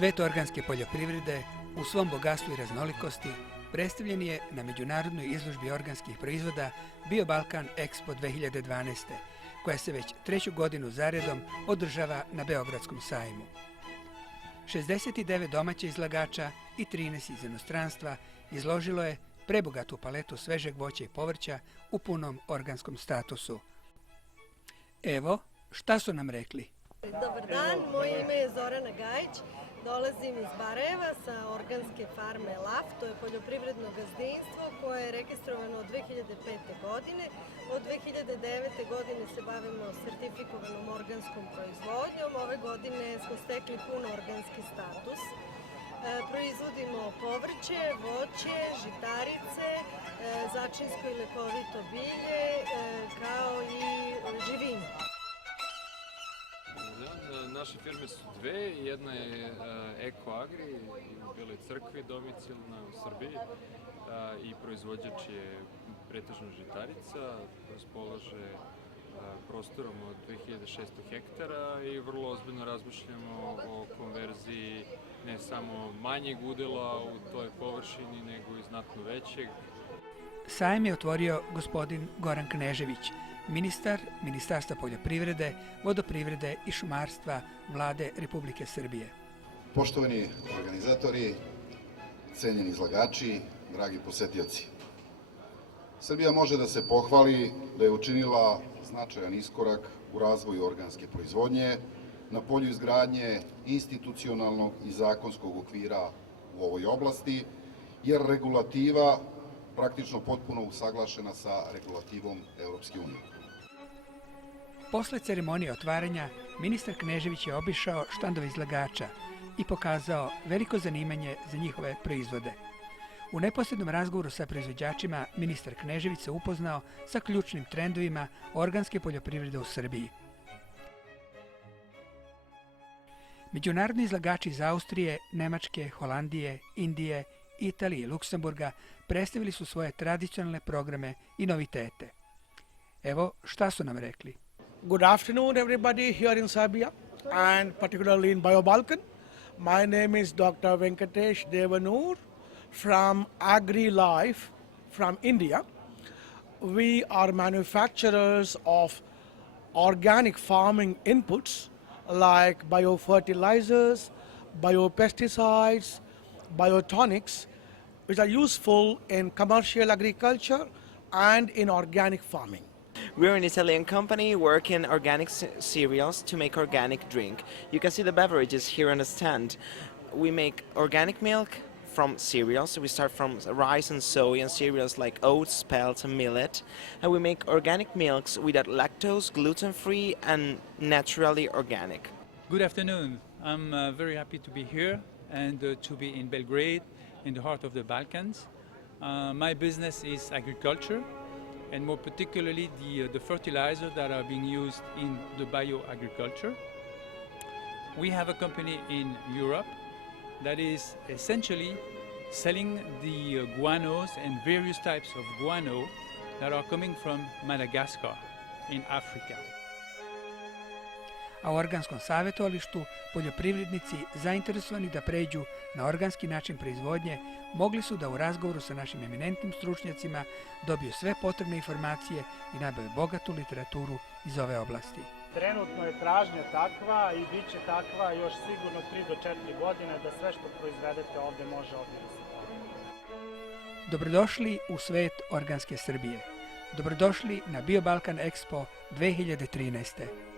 Svet organske poljoprivrede u svom bogatstvu i raznolikosti predstavljen je na međunarodnoj izložbi organskih proizvoda BioBalkan Expo 2012. koja se već treću godinu zaredom održava na Beogradskom sajmu. 69 domaćih izlagača i 13 iz inostranstva izložilo je prebogatu paletu svežeg voća i povrća u punom organskom statusu. Evo, šta su nam rekli? Dobar dan, moje ime je Zorana Gajić. Dolazim iz Barajeva sa organske farme LAF, to je poljoprivredno gazdinstvo koje je registrovano od 2005. godine. Od 2009. godine se bavimo sertifikovanom organskom proizvodnjom. Ove godine smo stekli pun organski status. Proizvodimo povrće, voće, žitarice, začinsko i lekovito bilje, kao i živinu. Naše firme su dve, jedna je Eko Agri u Beloj Crkvi, domicilna u Srbiji i proizvođač je pretežno žitarica, raspolaže prostorom od 2600 hektara i vrlo ozbiljno razmišljamo o konverziji ne samo manjeg udela u toj površini, nego i znatno većeg. Sajam je otvorio gospodin Goran Knežević, ministar Ministarstva poljoprivrede, vodoprivrede i šumarstva Vlade Republike Srbije. Poštovani organizatori, cenjeni izlagači, dragi posetioci. Srbija može da se pohvali da je učinila značajan iskorak u razvoju organske proizvodnje na polju izgradnje institucionalnog i zakonskog okvira u ovoj oblasti, jer regulativa praktično potpuno usaglašena sa regulativom Evropske unije. Posle ceremonije otvaranja, ministar Knežević je obišao štandove izlagača i pokazao veliko zanimanje za njihove proizvode. U neposrednom razgovoru sa proizvođačima, ministar Knežević se upoznao sa ključnim trendovima organske poljoprivrede u Srbiji. Međunarodni izlagači iz Austrije, Nemačke, Holandije, Indije, Italije i Luksemburga predstavili su svoje tradicionalne programe i novitete. Evo šta su nam rekli. Good afternoon, everybody here in Serbia and particularly in BioBalkan. My name is Dr. Venkatesh Devanur from AgriLife from India. We are manufacturers of organic farming inputs like biofertilizers, biopesticides, biotonics, which are useful in commercial agriculture and in organic farming. We're an Italian company working organic cereals to make organic drink. You can see the beverages here on the stand. We make organic milk from cereals. So we start from rice and soy and cereals like oats, spelt and millet. And we make organic milks without lactose, gluten-free and naturally organic. Good afternoon. I'm very happy to be here and to be in Belgrade, in the heart of the Balkans. My business is agriculture, and more particularly the fertilizers that are being used in the bioagriculture. We have a company in Europe that is essentially selling the guanos and various types of guano that are coming from Madagascar in Africa. A u organskom savjetovalištu poljoprivrednici zainteresovani da pređu na organski način proizvodnje mogli su da u razgovoru sa našim eminentnim stručnjacima dobiju sve potrebne informacije i nabave bogatu literaturu iz ove oblasti. Trenutno je tražnja takva i bit će takva još sigurno 3 do 4 godine da sve što proizvedete ovde može ovde da se proizvede. Dobrodošli u svet organske Srbije. Dobrodošli na BioBalkan Expo 2013.